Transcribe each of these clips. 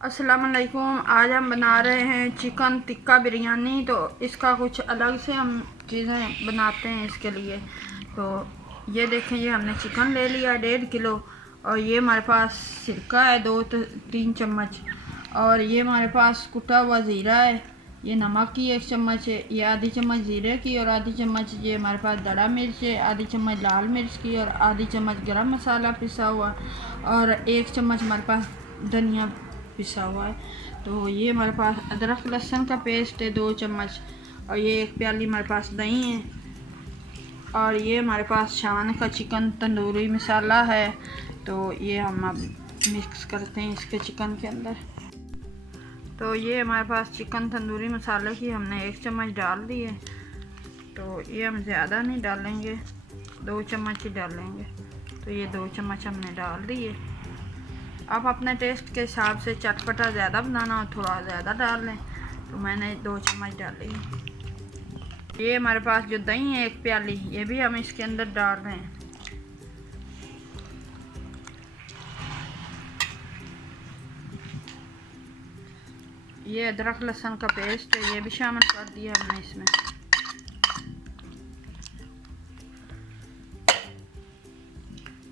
अस्सलाम वालेकुम। आज हम बना रहे हैं चिकन टिक्का बिरयानी। तो इसका कुछ अलग से हम चीज़ें बनाते हैं इसके लिए। तो ये देखें, ये हमने चिकन ले लिया 1.5 किलो, और ये हमारे पास सिरका है 2-3 चम्मच, और ये हमारे पास कुटा हुआ ज़ीरा है, ये नमक की 1 चम्मच है, ये आधी चम्मच ज़ीरे की, और आधी चम्मच ये हमारे पास दड़ा मिर्च है, आधी चम्मच लाल मिर्च की, और आधी चम्मच गरम मसाला पिसा हुआ, और 1 चम्मच हमारे पास धनिया पिसा हुआ है। तो ये हमारे पास अदरक लहसुन का पेस्ट है 2 चम्मच, और ये 1 प्याली हमारे पास दही है, और ये हमारे पास शान का चिकन तंदूरी मसाला है। तो ये हम अब मिक्स करते हैं इसके चिकन के अंदर। तो ये हमारे पास चिकन तंदूरी मसाले की हमने 1 चम्मच डाल दी है। तो ये हम ज़्यादा नहीं डालेंगे, 2 चम्मच ही डालेंगे। तो ये 2 चम्मच हमने डाल दिए। आप अपने टेस्ट के हिसाब से चटपटा ज़्यादा बनाना हो थोड़ा ज़्यादा डाल लें। तो मैंने 2 चम्मच डाली। ये हमारे पास जो दही है 1 प्याली, ये भी हम इसके अंदर डाल रहे हैं। ये अदरक लहसुन का पेस्ट है, ये भी शामिल कर दिया हमने इसमें।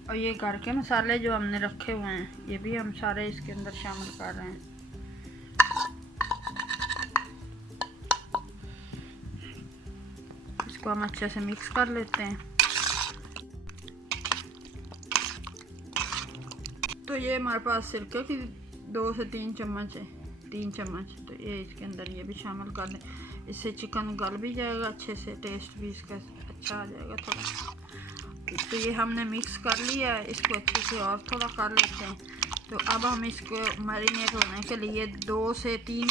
और ये घर के मसाले जो हमने रखे हुए हैं, ये भी हम सारे इसके अंदर शामिल कर रहे हैं। इसको हम अच्छे से मिक्स कर लेते हैं। तो ये हमारे पास सिरके की 2 से 3 चम्मच है, 3 चम्मच। तो ये इसके अंदर ये भी शामिल कर दें। इससे चिकन गल भी जाएगा अच्छे से, टेस्ट भी इसका अच्छा आ जाएगा थोड़ा। तो ये हमने मिक्स कर लिया है, इसको अच्छे से और थोड़ा कर लेते हैं। तो अब हम इसको मैरिनेट होने के लिए 2 से 3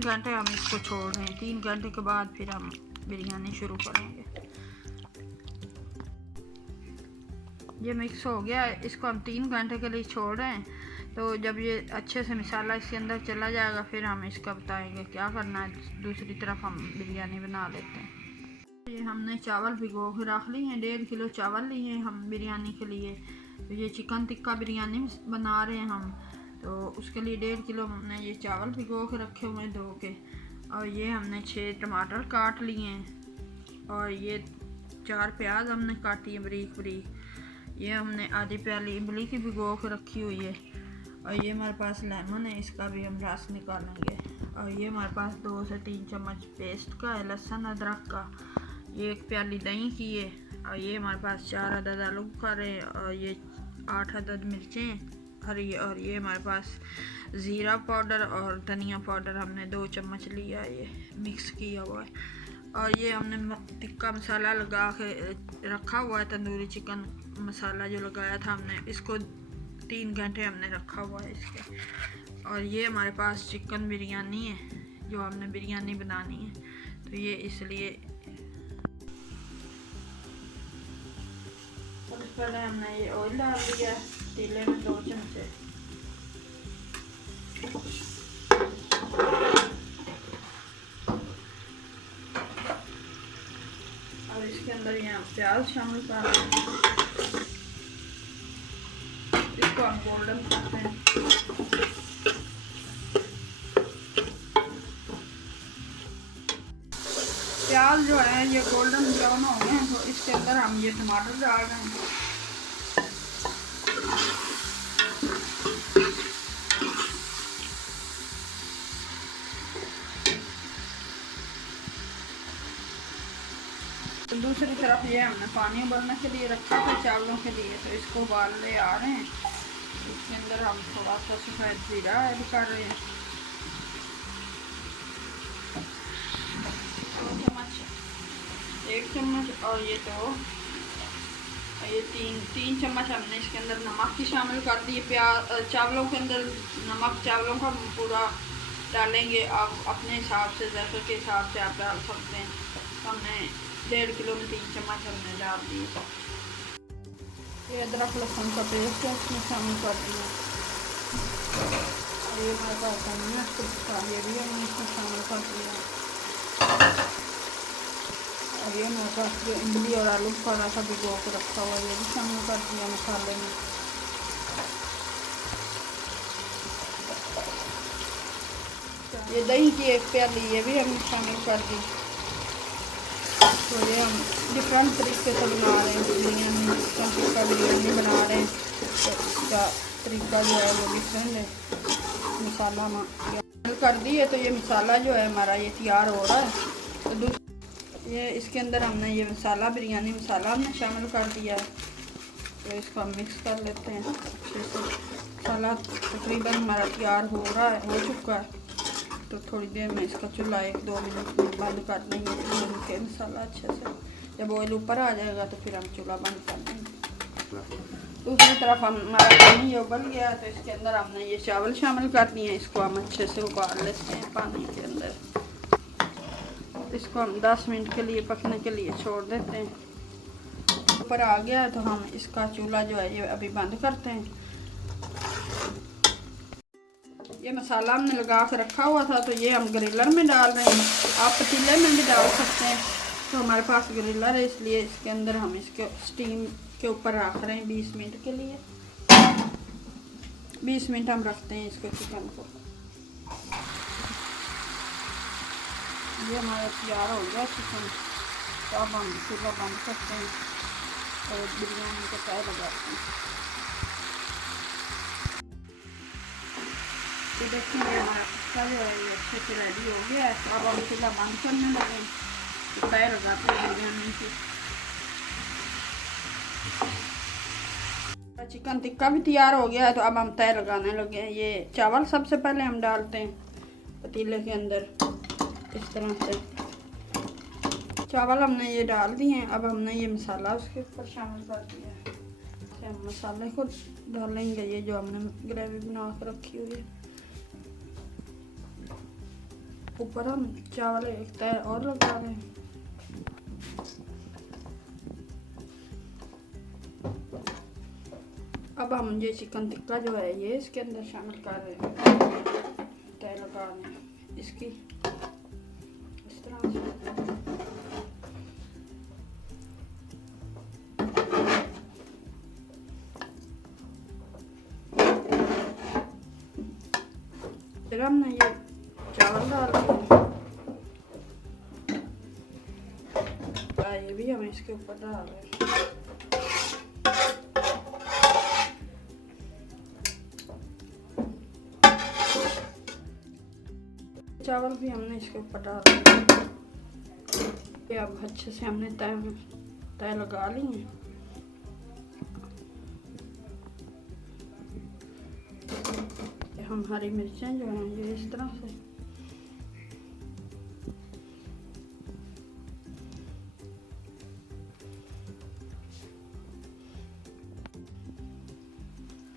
घंटे हम इसको छोड़ रहे हैं। 3 घंटे के बाद फिर हम बिरयानी शुरू करेंगे। ये मिक्स हो गया है, इसको हम 3 घंटे के लिए छोड़ रहे हैं। तो जब ये अच्छे से मसाला इसके अंदर चला जाएगा, फिर हम इसका बताएंगे क्या करना है। दूसरी तरफ हम बिरयानी बना लेते हैं। ये हमने चावल भिगो के रख लिए हैं, 1.5 किलो चावल लिए हैं हम बिरयानी के लिए। तो ये चिकन टिक्का बिरयानी बना रहे हैं हम। तो उसके लिए 1.5 किलो हमने ये चावल भिगो के रखे हुए हैं धो के। और ये हमने 6 टमाटर काट लिए हैं, और ये 4 प्याज हमने काटी है बारीक बारीक। ये हमने आधी प्याली इमली की भिगो के रखी हुई है। और ये हमारे पास लेमन है, इसका भी हम रस निकालेंगे। और ये हमारे पास 2 से 3 चम्मच पेस्ट का है लहसुन अदरक का। ये 1 प्याली दही की है। और ये हमारे पास 4 अदद आलू बुखारे हैं, और ये 8 अदद मिर्चें हरी। और ये हमारे पास ज़ीरा पाउडर और धनिया पाउडर हमने 2 चम्मच लिया है, ये मिक्स किया हुआ है। और ये हमने टिक्का मसाला लगा के रखा हुआ है, तंदूरी चिकन मसाला जो लगाया था हमने, इसको 3 घंटे हमने रखा हुआ है इसके। और ये हमारे पास चिकन बिरयानी है जो हमने बिरयानी बनानी है। तो ये इसलिए सबसे पहले हमने ये ऑयल डाल दिया पतीले में 2 चमचे। और इसके अंदर यहाँ प्याज शामिल कर रहे हैं, इसको हम गोल्डन करते हैं। प्याज जो है ये गोल्डन ब्राउन हो गए हैं, तो इसके अंदर हम ये टमाटर डाल रहे हैं। तो दूसरी तरफ ये हमने पानी उबलने के लिए रखा था चावलों के लिए, तो इसको उबालने आ रहे हैं। इसके अंदर हम थोड़ा सा सफ़ेद ज़ीरा ऐड कर रहे हैं, 2 चम्मच, 1 चम्मच, और ये 2, ये 3 चम्मच हमने इसके अंदर नमक की शामिल कर दी। प्याज चावलों के अंदर नमक चावलों का पूरा डालेंगे, आप अपने हिसाब से ज़ायक़े के हिसाब से आप डाल सकते हैं। तो हमने 1.5 किलो में 3 चम्मच हमने डाल दिए। ये अदरक लहसुन का पेस्ट है, इसमें शामिल कर दिया। ये हमारे पास धनिया का ये भी हमने इसमें शामिल कर दिया। और ये हमारे पास जो इमली और आलू बुखारा का भिगो के रखा हुआ है, ये भी शामिल कर दिया मसाले में। ये दही की एक प्याली ये भी हमने शामिल कर दी। तो ये हम डिफरेंट तरीके से बना रहे हैं बिरयानी, चिकन टिक्का बिरयानी बना रहे हैं। तो इसका तरीका जो है वो डिफरेंट है। मसाला हम कर दिए तो ये मसाला जो है हमारा ये तैयार हो रहा है। तो ये इसके अंदर हमने ये मसाला बिरयानी मसाला हमने शामिल कर दिया है। तो इसको हम मिक्स कर लेते हैं अच्छे से। मसाला तकरीबन हमारा तैयार हो रहा है, हो चुका है। तो थोड़ी देर में इसका चूल्हा 1-2 मिनट में बंद कर देंगे भून के मसाला अच्छे से। जब ऑयल ऊपर आ जाएगा तो फिर हम चूल्हा बंद कर देंगे। दूसरी तरफ हमारा पानी ये उबल गया तो इसके अंदर हमने ये चावल शामिल कर दिए हैं। इसको हम अच्छे से उबाल लेते हैं पानी के अंदर। इसको हम 10 मिनट के लिए पकने के लिए छोड़ देते हैं। ऊपर आ गया है तो हम इसका चूल्हा जो है ये अभी बंद करते हैं। ये मसाला हमने लगा कर रखा हुआ था तो ये हम ग्रिलर में डाल रहे हैं। आप पतीले में भी डाल सकते हैं। तो हमारे पास ग्रिलर है इसलिए इसके अंदर हम इसके स्टीम के ऊपर रख रहे हैं 20 मिनट के लिए। 20 मिनट हम रखते हैं इसको चिकन को। ये हमारा तैयार हो गया चिकन। तो अब हम चूल्हा बंद करते हैं और बिरयानी का तय लगाते हैं। तो देखिए हमारा पिस्ता जो है ये अच्छे से रेडी हो गया है। तो अब हम चूल्हा बंद करने लगे तो तय लगाते हैं बिरयानी की। चिकन टिक्का भी तैयार हो गया है तो अब हम तय लगाने लगे हैं। ये चावल सबसे पहले हम डालते हैं पतीले के अंदर इस तरह से। चावल हमने ये डाल दिए हैं। अब हमने ये मसाला उसके ऊपर शामिल कर दिया है। हम मसाले को डालेंगे ये जो हमने ग्रेवी बना कर रखी हुई है। ऊपर हम चावल एक तय और लगा रहे हैं। अब हम ये चिकन टिक्का जो है ये इसके अंदर शामिल कर रहे हैं। तय लगा रहे हैं इसकी इस तरह से। फिर हमने ये चावल डाल दिए। ये भी हम इसके ऊपर डाल रहे हैं। चावल भी हमने इसके ऊपर डाल दिए। अब अच्छे से हमने तय लगा ली है। हम हरी मिर्चें जो हैं ये इस तरह से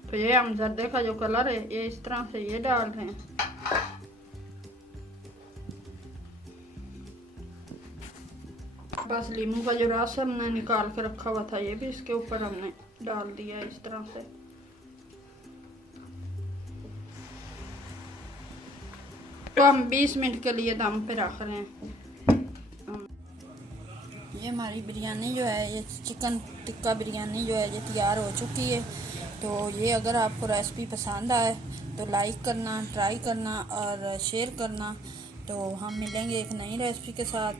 तो ये हम जर्दे का जो कलर है ये इस तरह से ये डाल रहे हैं। बस लीमू का जो रस हमने निकाल के रखा हुआ था ये भी इसके ऊपर हमने डाल दिया है इस तरह से। तो हम 20 मिनट के लिए दम पे रख रहे हैं। ये हमारी बिरयानी जो है ये चिकन टिक्का बिरयानी जो है ये तैयार हो चुकी है। तो ये अगर आपको रेसिपी पसंद आए तो लाइक करना, ट्राई करना और शेयर करना। तो हम मिलेंगे एक नई रेसिपी के साथ।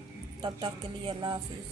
तब तक के लिए अल्लाह हाफिज़।